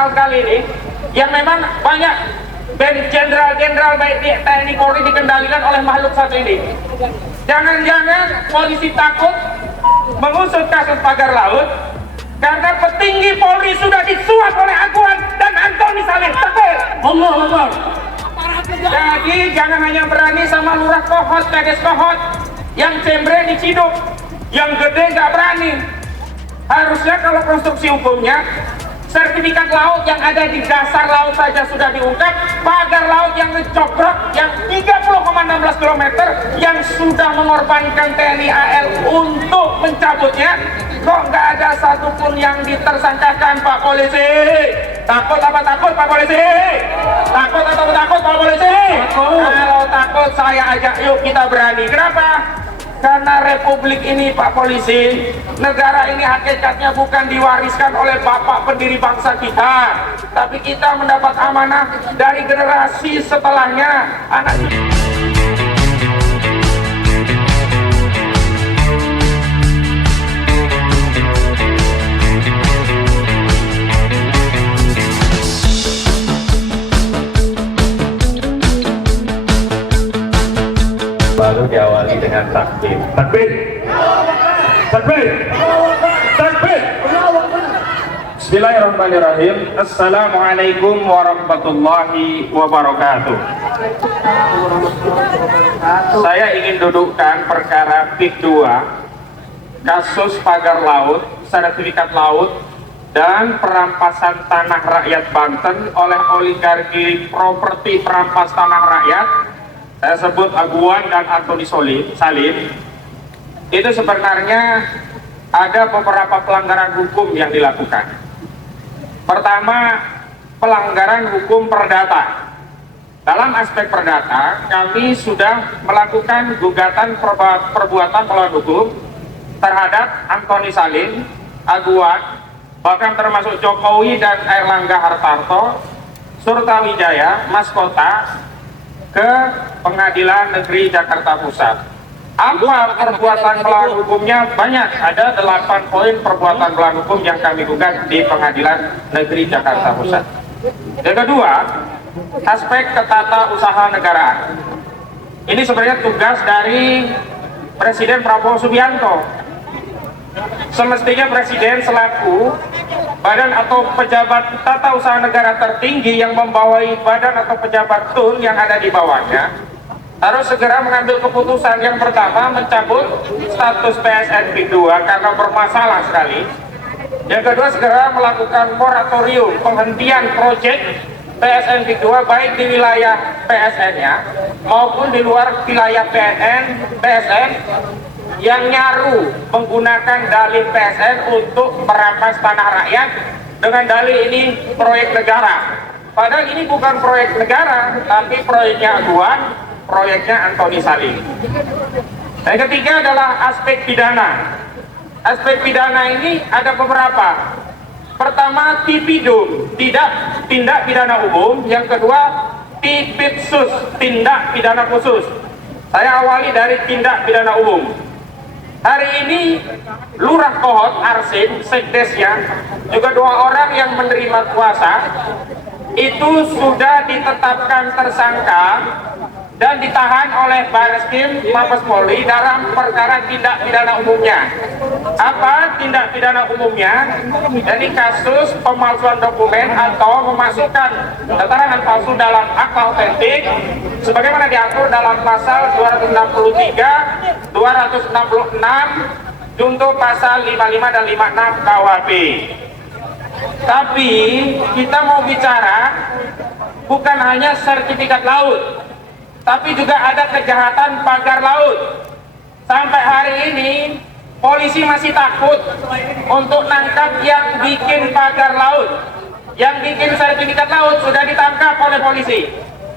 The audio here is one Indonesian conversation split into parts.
terkenal sekali ini, yang memang banyak jenderal-jenderal baik di TNI Polri dikendalikan oleh makhluk satu ini. Jangan-jangan polisi takut mengusut kasus pagar laut karena petinggi Polri sudah disuap oleh Aguan dan Antoni Salim. Betul. Allah Allah. Jadi jangan hanya berani sama lurah Kohot, kades Kohot, yang cembre diciduk, yang gede nggak berani. Harusnya kalau konstruksi hukumnya, sertifikat laut yang ada di dasar laut saja sudah diungkap, pagar laut yang mencobrok yang 30,16 km yang sudah mengorbankan TNI AL untuk mencabutnya, kok nggak ada satupun yang ditersangkakan, Pak Polisi? Takut apa takut, Pak Polisi? Takut atau takut, Pak Polisi? Kalau takut saya ajak, yuk kita berani. Kenapa? Karena republik ini, Pak Polisi, negara ini hakikatnya bukan diwariskan oleh bapak pendiri bangsa kita, tapi kita mendapat amanah dari generasi setelahnya. Anak baru diawali dengan takbir. Takbir. Takbir. Takbir. Bismillahirrahmanirrahim. Assalamualaikum warahmatullahi wabarakatuh. Saya ingin dudukkan perkara PIK 2, kasus pagar laut, sertifikat laut, dan perampasan tanah rakyat Banten oleh oligarki properti perampas tanah rakyat. Saya sebut Aguan dan Antoni Salim. Itu sebenarnya ada beberapa pelanggaran hukum yang dilakukan. Pertama, pelanggaran hukum perdata. Dalam aspek perdata, kami sudah melakukan gugatan perbuatan melawan hukum terhadap Antoni Salim, Aguan, bahkan termasuk Jokowi dan Airlangga Hartarto, Surtawijaya, Mas Kota, ke Pengadilan Negeri Jakarta Pusat. Apa perbuatan melawan hukumnya? Banyak, ada 8 poin perbuatan melawan hukum yang kami gugat di Pengadilan Negeri Jakarta Pusat. Yang kedua, aspek ketatanegaraan. Ini sebenarnya tugas dari Presiden Prabowo Subianto. Semestinya Presiden selaku badan atau pejabat tata usaha negara tertinggi yang membawai badan atau pejabat TUN yang ada di bawahnya harus segera mengambil keputusan. Yang pertama, mencabut status PSN PIK 2 karena bermasalah sekali. Yang kedua, segera melakukan moratorium penghentian proyek PSN PIK 2 baik di wilayah PSN-nya maupun di luar wilayah PSN yang nyaru menggunakan dalih PSN untuk merampas tanah rakyat dengan dalih ini proyek negara. Padahal ini bukan proyek negara, tapi proyeknya Aguan, proyeknya Antoni Salim. Yang ketiga adalah aspek pidana. Aspek pidana ini ada beberapa. Pertama, tipidum, tindak pidana umum. Yang kedua, tipidsus, tindak pidana khusus. Saya awali dari tindak pidana umum. Hari ini Lurah Kohot, Arsin, Sekdesnya, juga 2 orang yang menerima kuasa itu sudah ditetapkan tersangka dan ditahan oleh Bareskrim Mabes Polri dalam perkara tindak pidana umumnya. Apa tindak pidana umumnya? Jadi kasus pemalsuan dokumen atau memasukkan keterangan palsu dalam akta otentik sebagaimana diatur dalam pasal 263, 266 junto pasal 55 dan 56 KUHP. Tapi kita mau bicara bukan hanya sertifikat laut, tapi juga ada kejahatan pagar laut. Sampai hari ini polisi masih takut untuk nangkap yang bikin pagar laut. Yang bikin sertifikat laut sudah ditangkap oleh polisi.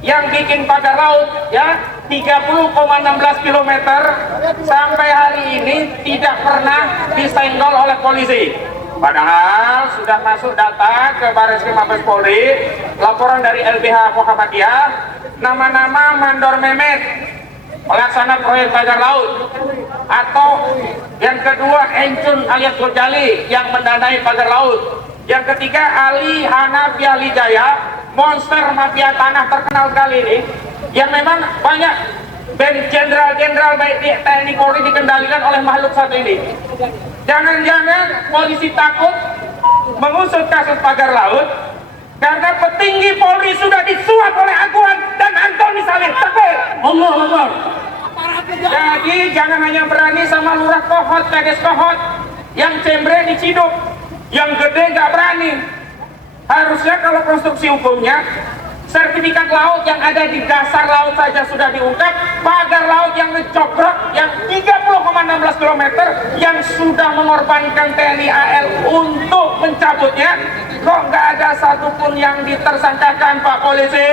Yang bikin pagar laut ya 30,16 km sampai hari ini tidak pernah disenggol oleh polisi. Padahal sudah masuk data ke Bareskrim Mabes Polri, laporan dari LBH Muhammadiyah, nama-nama Mandor Mehmet, pelaksana proyek pagar laut, atau yang kedua Encun alias Gojali yang mendanai pagar laut, Yang ketiga Ali Hanafi Alijaya, monster mafia tanah terkenal sekali ini, yang memang banyak jenderal-jenderal baik di TNI Polri dikendalikan oleh makhluk satu ini. Jangan-jangan polisi takut mengusut kasus pagar laut karena petinggi Polri sudah disuap oleh Aguan dan Antoni Salim. Takbir. Allah Akbar. Jadi jangan hanya berani sama lurah Kohot, Kades Kohot, yang cembre diciduk, yang gede nggak berani. Harusnya kalau konstruksi hukumnya, sertifikat laut yang ada di dasar laut saja sudah diungkap, pagar laut yang mencokrok yang 30,16 km yang sudah mengorbankan TNI AL untuk mencabutnya, kok nggak ada satupun yang ditersangkakan, Pak Polisi?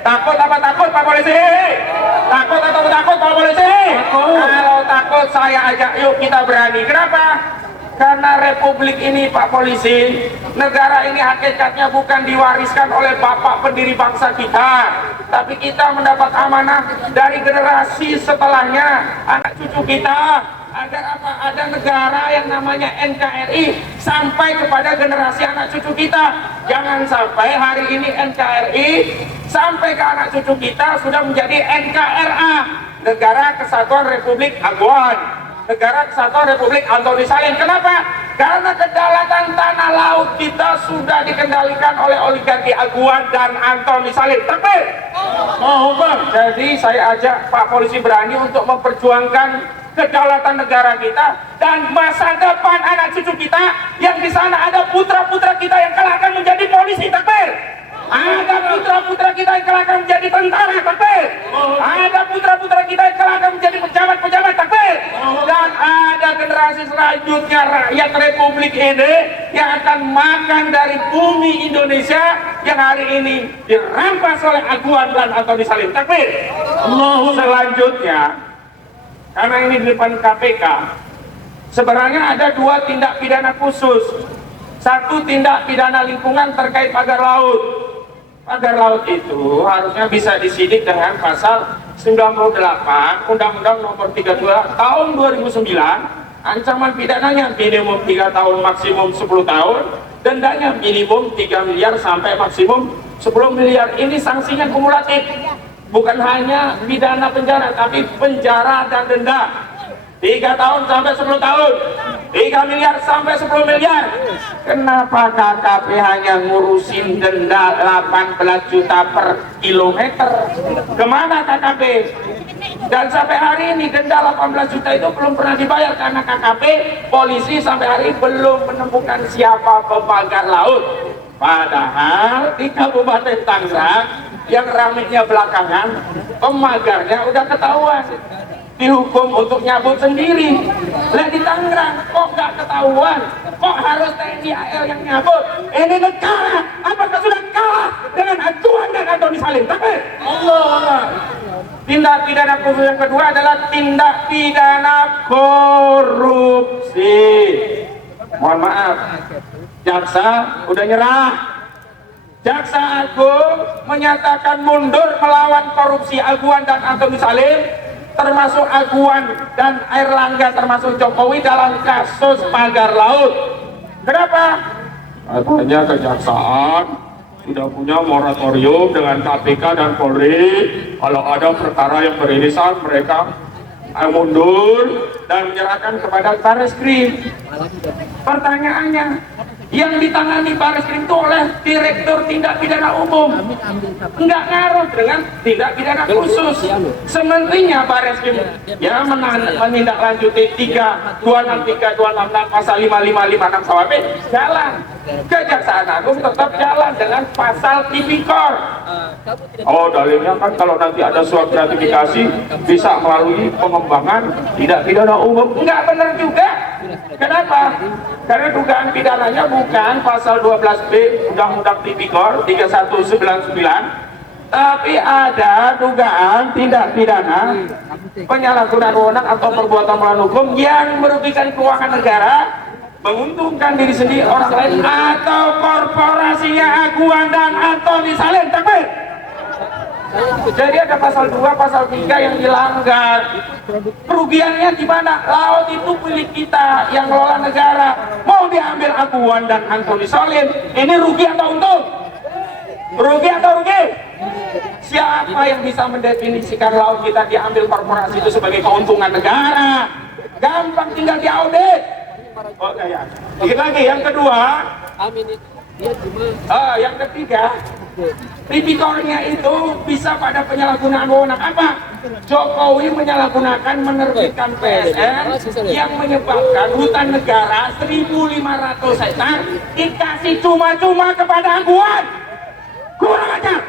Takut apa takut, Pak Polisi? Takut atau takut, Pak Polisi? Kalau takut saya ajak, yuk kita berani. Kenapa? Karena republik ini, Pak Polisi, negara ini hakikatnya bukan diwariskan oleh bapak pendiri bangsa kita, tapi kita mendapat amanah dari generasi setelahnya, anak cucu kita, agar apa? Ada negara yang namanya NKRI sampai kepada generasi anak cucu kita. Jangan sampai hari ini NKRI sampai ke anak cucu kita sudah menjadi NKRA, Negara Kesatuan Republik Aguan, Negara Kesatuan Republik Antoni Salim. Kenapa? Karena kedaulatan tanah laut kita sudah dikendalikan oleh oligarki Aguan dan Antoni Salim. Takbir. Oh, Bang. Jadi saya ajak Pak Polisi berani untuk memperjuangkan kedaulatan negara kita dan masa depan anak cucu kita, yang di sana ada putra-putra kita yang kelak akan menjadi polisi. Takbir. Ada putra-putra kita yang kelak akan menjadi tentara. Takbir. Ada putra-putra kita yang kelak akan menjadi pejabat-pejabat. Takbir. Dan ada generasi selanjutnya rakyat republik ini yang akan makan dari bumi Indonesia yang hari ini dirampas oleh Aguan dan Antoni Salim. Takbir. Selanjutnya, karena ini di depan KPK, sebenarnya ada dua tindak pidana khusus. Satu, tindak pidana lingkungan terkait pagar laut. Pagar laut itu harusnya bisa disidik dengan pasal 98 Undang-Undang Nomor 32 Tahun 2009. Ancaman pidananya minimum 3 tahun, maksimum 10 tahun. Dendanya minimum 3 miliar sampai maksimum 10 miliar. Ini sanksinya kumulatif. Bukan hanya pidana penjara, tapi penjara dan denda. 3 tahun sampai 10 tahun, 3 miliar sampai 10 miliar. Kenapa KKP hanya ngurusin denda 18 juta per kilometer? Kemana KKP? Dan sampai hari ini denda 18 juta itu belum pernah dibayar karena KKP, polisi sampai hari ini belum menemukan siapa pemagar laut. Padahal di Kabupaten Tangerang yang ramainya belakangan, pemagarnya udah ketahuan, dihukum untuk nyabut sendiri. Lah di Tangerang kok nggak ketahuan? Kok harus TNI AL yang nyabut? Ini negara apakah sudah kalah dengan Aguan dan Antoni Salim? Tapi Allah. Tindak pidana khusus yang kedua adalah tindak pidana korupsi. Mohon maaf, jaksa udah nyerah. Jaksa Agung menyatakan mundur melawan korupsi Aguan dan Antoni Salim, termasuk Aguan dan Airlangga, termasuk Jokowi dalam kasus pagar laut. Kenapa? Katanya kejaksaan sudah punya moratorium dengan KPK dan Polri. Kalau ada perkara yang beririsan, mereka mundur dan menyerahkan kepada Barreskrim. Pertanyaannya, yang ditangani Barreskrim itu oleh Direktur Tindak Pidana Umum, nggak ngaruh dengan tindak pidana khusus. Semestinya Barreskrim ya menindaklanjuti 326 pasal 5556 KUHP jalan. Kejaksaan Agung tetap jalan dengan pasal tipikor. Oh, dalilnya kan kalau nanti ada suap gratifikasi bisa melalui pengembangan tindak pidana umum. Nggak benar juga. Kenapa? Karena dugaan pidananya bukan pasal 12B Undang-Undang Tipikor 3199, tapi ada dugaan tindak pidana penyalahgunaan wewenang atau perbuatan melawan hukum yang merugikan keuangan negara, menguntungkan diri sendiri, orang lain, atau korporasinya Aguan dan Antoni Salim. Takbir. Jadi ada pasal 2, pasal 3 yang dilanggar. Kerugiannya di mana? Laut itu milik kita yang ngelola negara. Mau diambil Aguan dan Antoni Solin, ini rugi atau untung? Rugi atau rugi? Siapa yang bisa mendefinisikan laut kita diambil korporasi itu sebagai keuntungan negara? Gampang, tinggal diaudit. Oh ya. Dikit lagi, yang kedua. Yang ketiga, tipikornya itu bisa pada penyalahgunaan wewenang. Apa? Jokowi menyalahgunakan menerbitkan PSN yang menyebabkan hutan negara 1.500 hektar dikasih cuma-cuma kepada Aguan. Kurang ajar.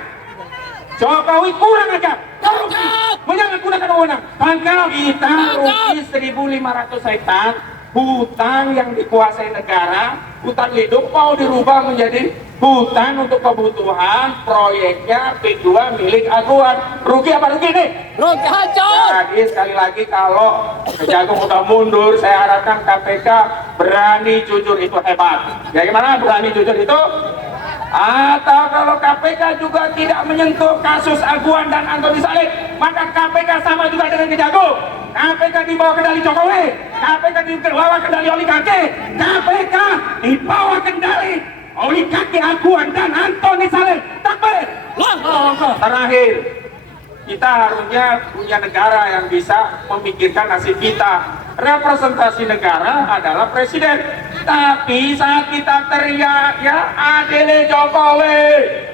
Jokowi kurang ajar. Korupsi, menyalahgunakan wewenang. Kalau kita rugi 1.500 hektar hutan yang dikuasai negara, hutan lindung mau dirubah menjadi hutan untuk kebutuhan proyeknya P2 milik Aguan. Rugi apa rugi nih? Rugi hancur. Jadi sekali lagi, kalau Kejagung udah mundur, saya harapkan KPK berani jujur, itu hebat. Ya gimana berani jujur itu? Atau kalau KPK juga tidak menyentuh kasus Aguan dan Antoni Solin, maka KPK sama juga dengan Kejagung. KPK di bawah kendali Jokowi, KPK di bawah kendali oligarki, KPK di bawah kendali oligarki Aguan dan Antoni Solin. Takbir. Terakhir, kita harusnya punya negara yang bisa memikirkan nasib kita. Representasi negara adalah presiden. Tapi saat kita teriak, ya adil Jokowi,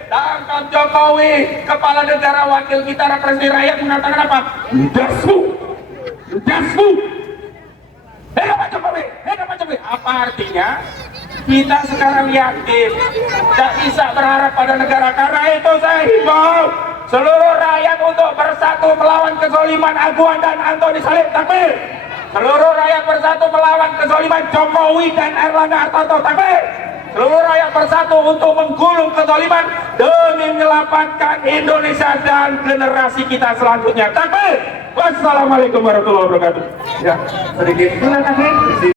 tangkap Jokowi, kepala negara, wakil kita, representasi rakyat mengatakan apa? Dasmu. Pak Jokowi, Pak Jokowi. Apa artinya? Kita sekarang yakin tidak bisa berharap pada negara. Karena itu saya himbau seluruh rakyat untuk bersatu melawan kezaliman Aguan dan Antoni Solin. Takbir. Seluruh rakyat bersatu melawan kezaliman Jokowi dan Erlangga Hartarto. Takbir. Seluruh rakyat bersatu untuk menggulung kezaliman demi menyelamatkan Indonesia dan generasi kita selanjutnya. Takbir. Wassalamualaikum warahmatullahi wabarakatuh. Ya, sedikit.